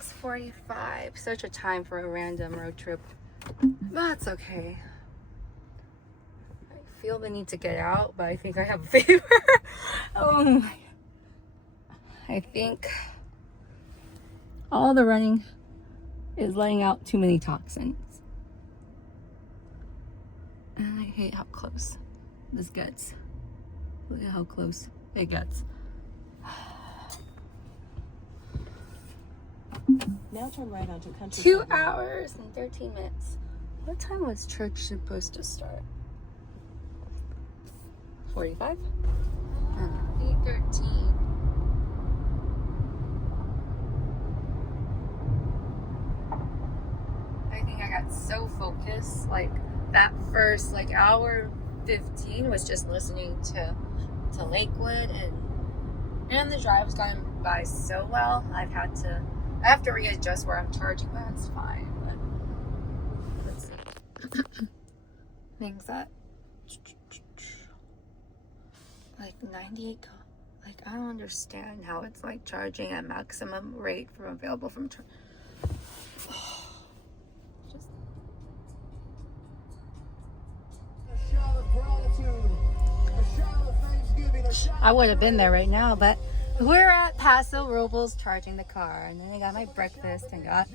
6:45. Such a time for a random road trip. That's okay. I feel the need to get out, but I think I have a fever. Oh my. I think all the running is letting out too many toxins. And I hate how close this gets. Look at how close it gets. Now turn right onto Country. 2 hours and 13 minutes. What time was church supposed to start? 45? 8:13. I think I got so focused. Like that first hour 15 was just listening to Lakewood, and the drive's gone by so well. I have to readjust where I'm charging, but that's fine. But let's see. Things that 90. I don't understand how it's charging at maximum rate from available from just I would have been there right now, but we're at Paso Robles charging the car, and then I got my breakfast and got.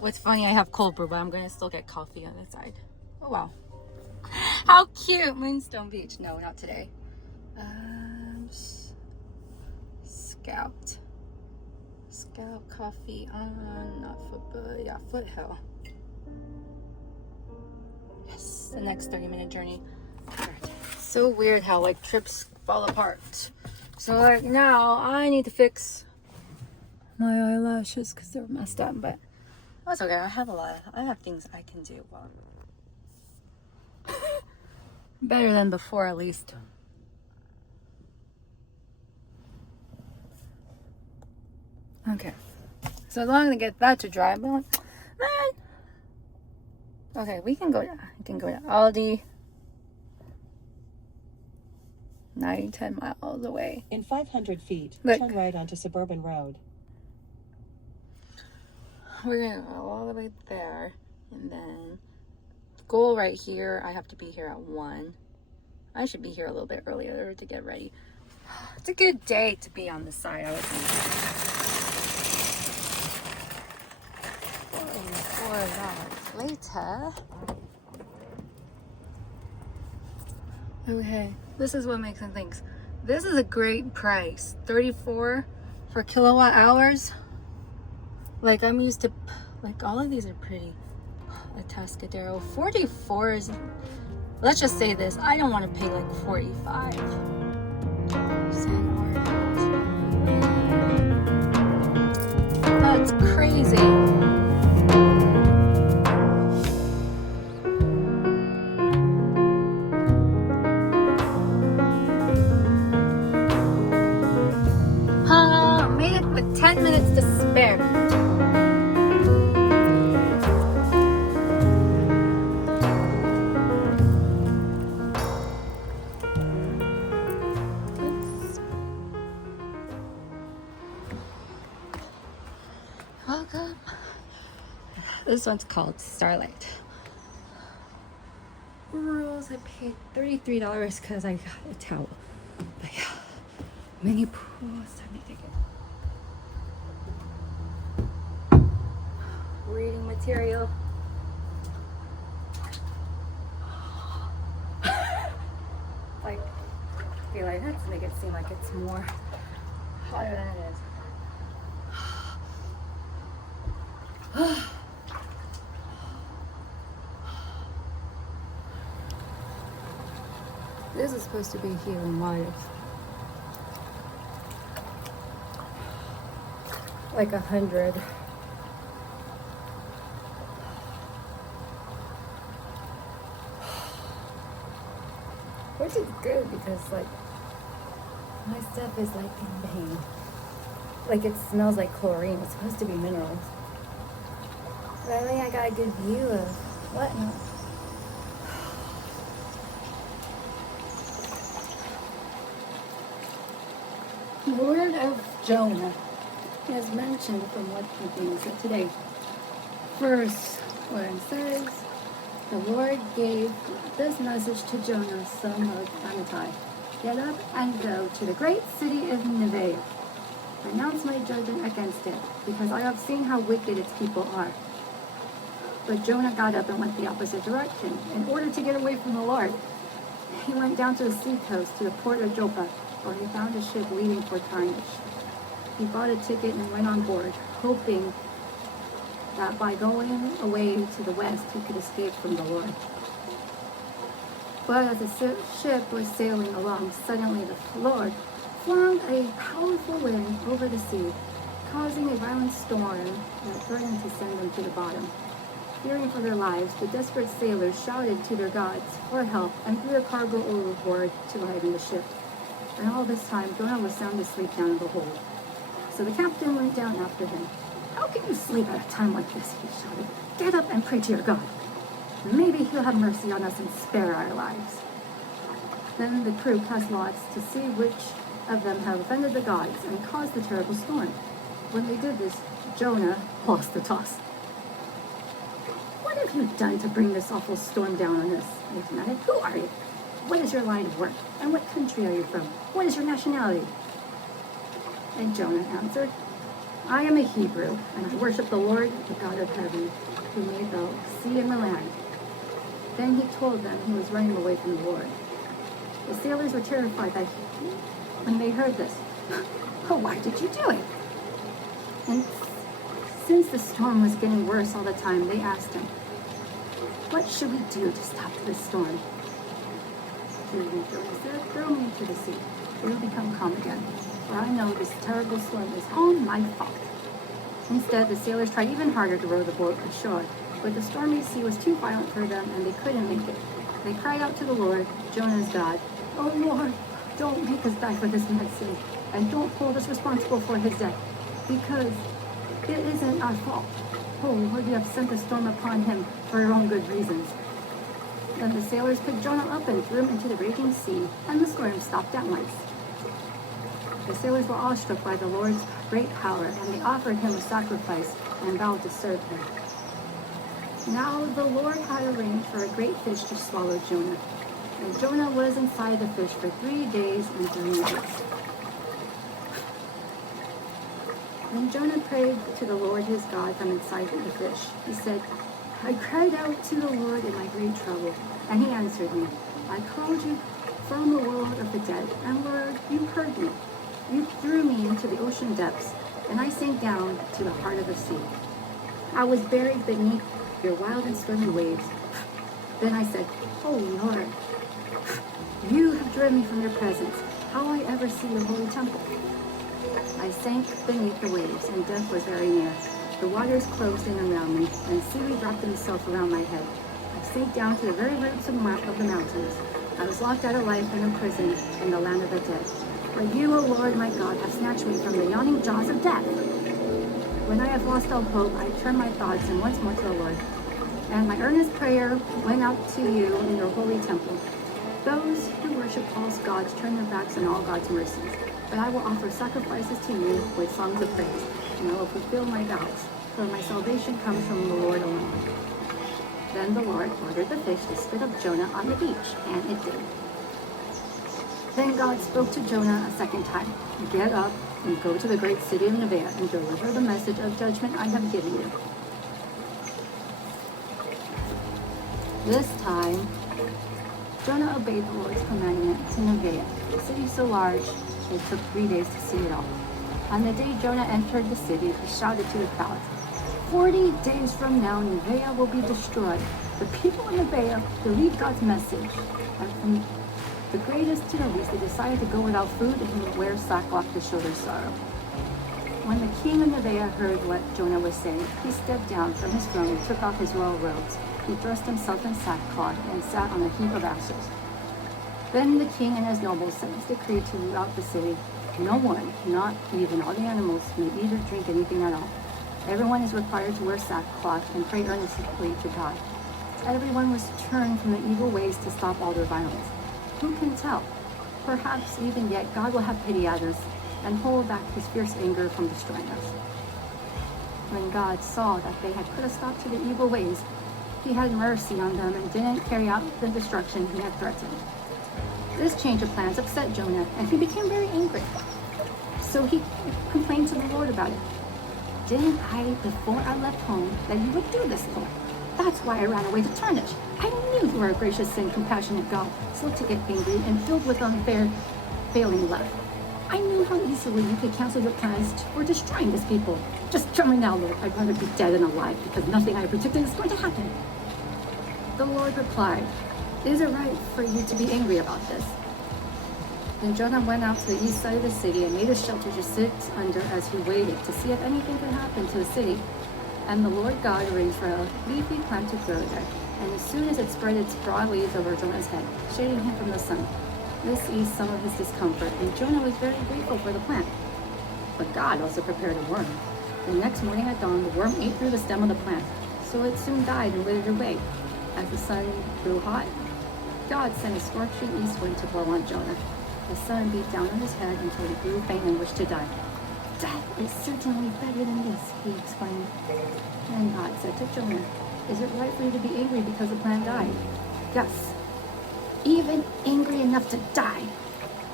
What's funny, I have cold brew, but I'm gonna still get coffee on the side. Oh wow, how cute! Moonstone Beach. No, not today. Scout coffee on not Foothill. Yeah, Foothill. Yes, the next 30-minute journey. So weird how trips fall apart. So now I need to fix my eyelashes because they're messed up, but that's okay. I have things I can do. Well, better than before, at least. Okay, so as long as I get that to dry, but okay, we can go down. I can go to Aldi. 10 miles away. In 500 feet, Look. turn right onto Suburban Road. We're gonna go all the way there, and then goal right here. I have to be here at 1. I should be here a little bit earlier to get ready. It's a good day to be on the side. I was thinking. 4 hours later. Okay, this is what makes me think. This is a great price. 34 for kilowatt hours. I'm used to, all of these are pretty. A Tascadero. 44 is, let's just say this, I don't want to pay 45. That's crazy. Made it with 10 minutes to spare. Welcome. This one's called Starlight. Rules. I paid $33 because I got a towel. But yeah, mini pool. It's time to take it. Reading material. I feel like that to make it seem like it's more hotter than it is. This is supposed to be healing water. 100. Which is good because my stuff is in pain. It smells like chlorine. It's supposed to be minerals. But I think I got a good view of whatnot. Word of Jonah. is mentioned from what we said today. Verse 1 says, the Lord gave this message to Jonah, son of Amittai. Get up and go to the great city of Nineveh. Announce my judgment against it, because I have seen how wicked its people are. But Jonah got up and went the opposite direction, in order to get away from the Lord. He went down to the seacoast, to the port of Joppa, where he found a ship leaving for Tarshish. He bought a ticket and went on board, hoping that by going away to the west, he could escape from the Lord. But as the ship was sailing along, suddenly the Lord flung a powerful wind over the sea, causing a violent storm that threatened to send them to the bottom. Fearing for their lives, the desperate sailors shouted to their gods for help and threw their cargo overboard to lighten the ship. And all this time, Jonah was sound asleep down in the hold. So the captain went down after him. How can you sleep at a time like this? He shouted. Get up and pray to your God. Maybe he'll have mercy on us and spare our lives. Then the crew cast lots to see which of them had offended the gods and caused the terrible storm. When they did this, Jonah lost the toss. What have you done to bring this awful storm down on us? They demanded. Who are you? What is your line of work? And what country are you from? What is your nationality? And Jonah answered, I am a Hebrew, and I worship the Lord, the God of heaven, who made the sea and the land. Then he told them he was running away from the Lord. The sailors were terrified when they heard this. Oh, why did you do it? And since the storm was getting worse all the time, they asked him, what should we do to stop this storm? Jonah said, throw me into the sea. It will become calm again. For I know this terrible storm is all my fault. Instead, the sailors tried even harder to row the boat ashore, but the stormy sea was too violent for them, and they couldn't make it. They cried out to the Lord, Jonah's God, Oh Lord, don't make us die for this man's sin, and don't hold us responsible for his death, because it isn't our fault. Oh Lord, you have sent a storm upon him for your own good reasons. Then the sailors picked Jonah up and threw him into the raging sea, and the storm stopped at once. The sailors were awestruck by the Lord's great power, and they offered him a sacrifice and vowed to serve him. Now the Lord had arranged for a great fish to swallow Jonah, and Jonah was inside the fish for 3 days and 3 nights. When Jonah prayed to the Lord his God from inside the fish, he said, I cried out to the Lord in my great trouble, and he answered me. I called you from the world of the dead, and Lord, you heard me. You threw me into the ocean depths, and I sank down to the heart of the sea. I was buried beneath your wild and stormy waves. Then I said, Oh Lord, you have driven me from your presence. How will I ever see your holy temple? I sank beneath the waves, and death was very near. The waters closed in around me, and seaweed wrapped themselves around my head. I sank down to the very roots of the mountains. I was locked out of life and imprisoned in the land of the dead. But you, O Lord, my God, have snatched me from the yawning jaws of death. When I have lost all hope, I turn my thoughts and once more to the Lord. And my earnest prayer went out to you in your holy temple. Those who worship false gods turn their backs on all God's mercies. But I will offer sacrifices to you with songs of praise, and I will fulfill my vows, for my salvation comes from the Lord alone. Then the Lord ordered the fish to spit up Jonah on the beach, and it did. Then God spoke to Jonah a second time. Get up and go to the great city of Nineveh and deliver the message of judgment I have given you. This time, Jonah obeyed the Lord's commandment to Nineveh, a city so large it took 3 days to see it all. On the day Jonah entered the city, he shouted to the crowd, 40 days from now, Nineveh will be destroyed. The people in Nineveh believed God's message, and from the greatest to the least, they decided to go without food and wear sackcloth to show their sorrow. When the king of Nineveh heard what Jonah was saying, he stepped down from his throne and took off his royal robes. He thrust himself in sackcloth and sat on a heap of ashes. Then the king and his nobles sent this decree throughout the city. No one, not even all the animals, may eat or drink anything at all. Everyone is required to wear sackcloth and pray earnestly to God. Everyone was turned from the evil ways to stop all their violence. Who can tell? Perhaps even yet God will have pity on us and hold back his fierce anger from destroying us. When God saw that they had put a stop to the evil ways, he had mercy on them and didn't carry out the destruction he had threatened. This change of plans upset Jonah, and he became very angry. So he complained to the Lord about it. Didn't I, before I left home, that you would do this, Lord? That's why I ran away to Tarshish. I knew you were a gracious and compassionate God, slow to get angry and filled with unfailing love. I knew how easily you could cancel your plans for destroying this people. Just tell me now, Lord, I'd rather be dead than alive, because nothing I predicted is going to happen. The Lord replied, "Is it right for you to be angry about this?" Then Jonah went out to the east side of the city and made a shelter to sit under as he waited to see if anything could happen to the city. And the Lord God arranged for a leafy plant to grow there. And as soon as it spread its broad leaves over Jonah's head, shading him from the sun, this eased some of his discomfort, and Jonah was very grateful for the plant. But God also prepared a worm. The next morning at dawn, the worm ate through the stem of the plant, so it soon died and withered away. As the sun grew hot, God sent a scorching east wind to blow on Jonah. The sun beat down on his head until he grew faint and wished to die. "Death is certainly better than this," he exclaimed. And God said to Jonah, "Is it right for you to be angry because the plant died?" "Yes, even angry enough to die."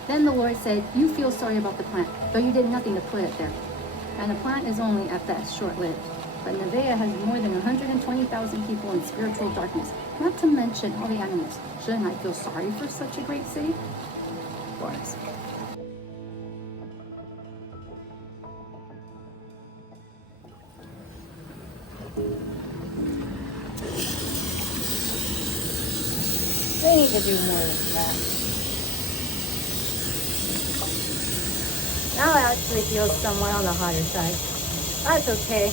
Then the Lord said, "You feel sorry about the plant, though you did nothing to put it there. And the plant is only at best short-lived. But Nevaeh has more than 120,000 people in spiritual darkness, not to mention all the animals. Shouldn't I feel sorry for such a great city?" Of course. They need to do more than that. Now it actually feels somewhat on the hotter side. That's okay.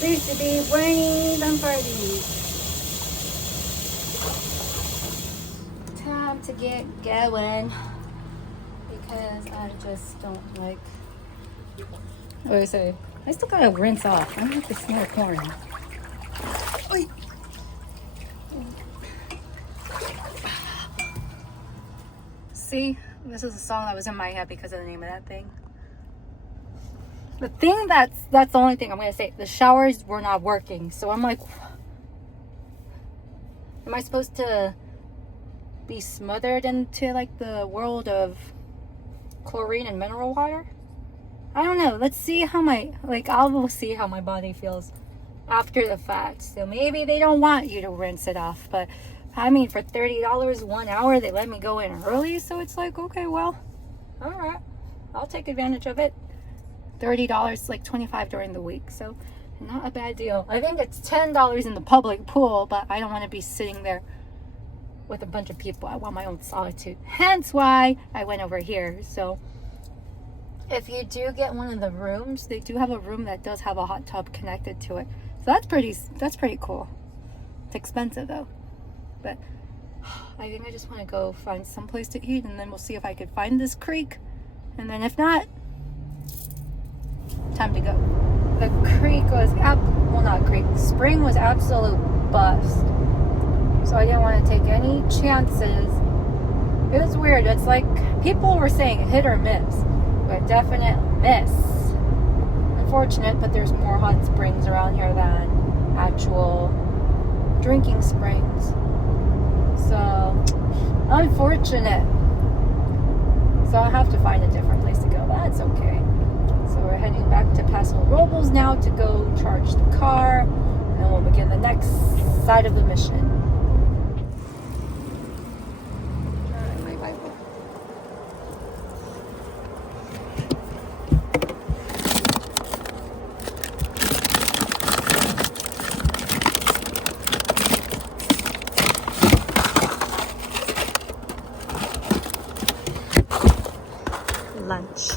We should be burning them parties. Time to get going, because I just don't like. What do I say? I still gotta rinse off. I don't like the smell of corn. Oy. See, this is a song that was in my head because of the name of that thing. The thing that's the only thing I'm gonna say. The showers were not working, so I'm like, am I supposed to be smothered into like the world of chlorine and mineral water? I don't know. Let's see how I'll see how my body feels after the fact. So maybe they don't want you to rinse it off, but I mean, for $30 1 hour, they let me go in early, so it's like, okay, well, all right, I'll take advantage of it. $30, like $25 during the week, so not a bad deal. I think it's $10 in the public pool, but I don't want to be sitting there with a bunch of people. I want my own solitude. Hence why I went over here. So if you do get one of the rooms, they do have a room that does have a hot tub connected to it. So that's pretty cool. It's expensive though. But I think I just want to go find some place to eat, and then we'll see if I could find this creek. And then if not, time to go. The creek was spring was absolute bust. So I didn't want to take any chances. It was weird. It's like people were saying hit or miss, but definite miss. Unfortunate, but there's more hot springs around here than actual drinking springs. So unfortunate. So I have to find a different place to go. That's okay. So we're heading back to Paso Robles now to go charge the car, and then we'll begin the next side of the mission. My Bible. Lunch.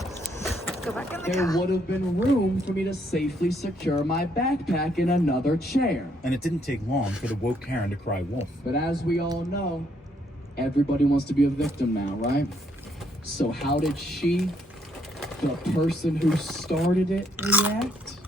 Go back in the There car. would have been room for me to safely secure my backpack in another chair. And it didn't take long for the woke Karen to cry wolf. But as we all know, everybody wants to be a victim now, right? So how did she the person who started it react?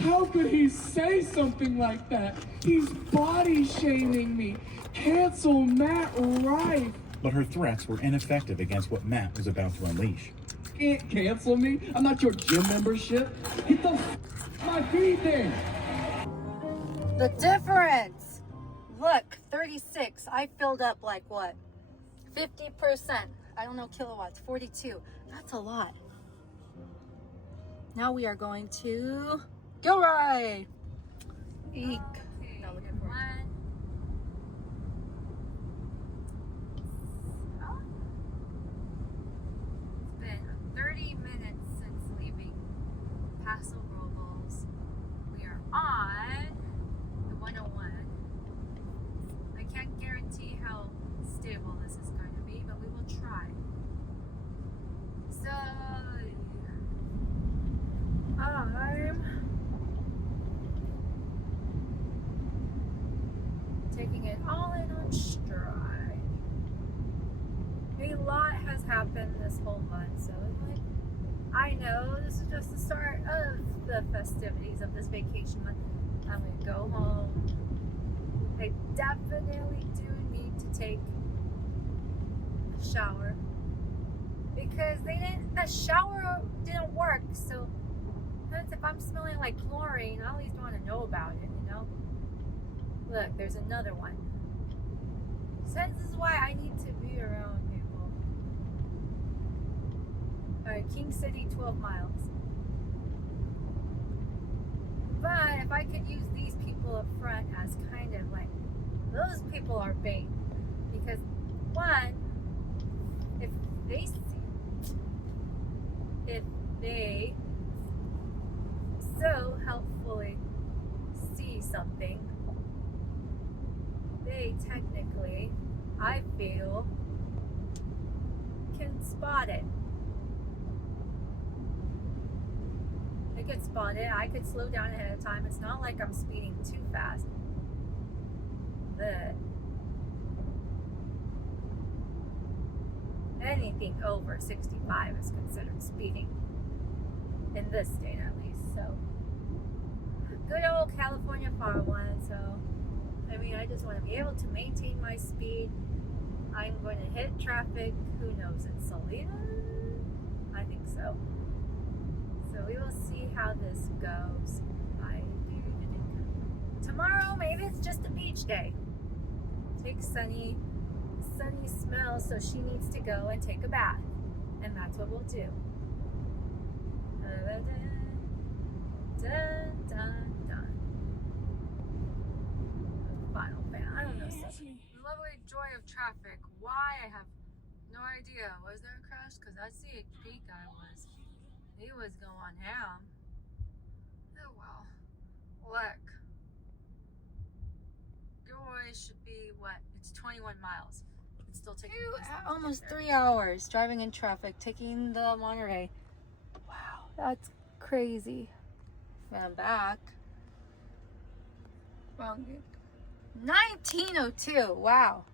How could he say something like that? He's body shaming me. Cancel Matt right. But her threats were ineffective against what Matt was about to unleash. Can't cancel me. I'm not your gym membership. Get the my feet then. The difference. Look, 36. I filled up like what? 50%. I don't know kilowatts. 42. That's a lot. Now we are going to Gilroy. Eek. Not looking for it. It's been 30 minutes since leaving Paso Robles. We are on the 101. I can't guarantee how stable this is going to be, but we will try. So, I'm taking it all in on stride. A lot has happened this whole month, so like, I know this is just the start of the festivities of this vacation month. I'm gonna go home. I definitely do need to take a shower because the shower didn't work. So if I'm smelling like chlorine, I at least want to know about it, you know? Look, there's another one. So this is why I need to be around people. Alright, King City, 12 miles. But if I could use these people up front as kind of like, those people are bait. Because one, if they so helpfully see something, they technically, I feel, can spot it. They could spot it. I could slow down ahead of time. It's not like I'm speeding too fast. But anything over 65 is considered speeding. In this state, at least. So, good old California Far One. So, I mean, I just want to be able to maintain my speed. I'm going to hit traffic. Who knows? In Salina? I think so. So we will see how this goes. Tomorrow, maybe it's just a beach day. Take sunny smell. So she needs to go and take a bath, and that's what we'll do. Dun, dun, dun. Final fan. I don't know. The lovely joy of traffic. Why? I have no idea. Was there a crash? Because that CHP guy he was going ham. Oh well. Look. Gilroy should be what? It's 21 miles. It's still taking almost 3 hours driving in traffic, taking the Monterey. Wow, that's crazy. And I'm back. Wrong gig. 1902. Wow.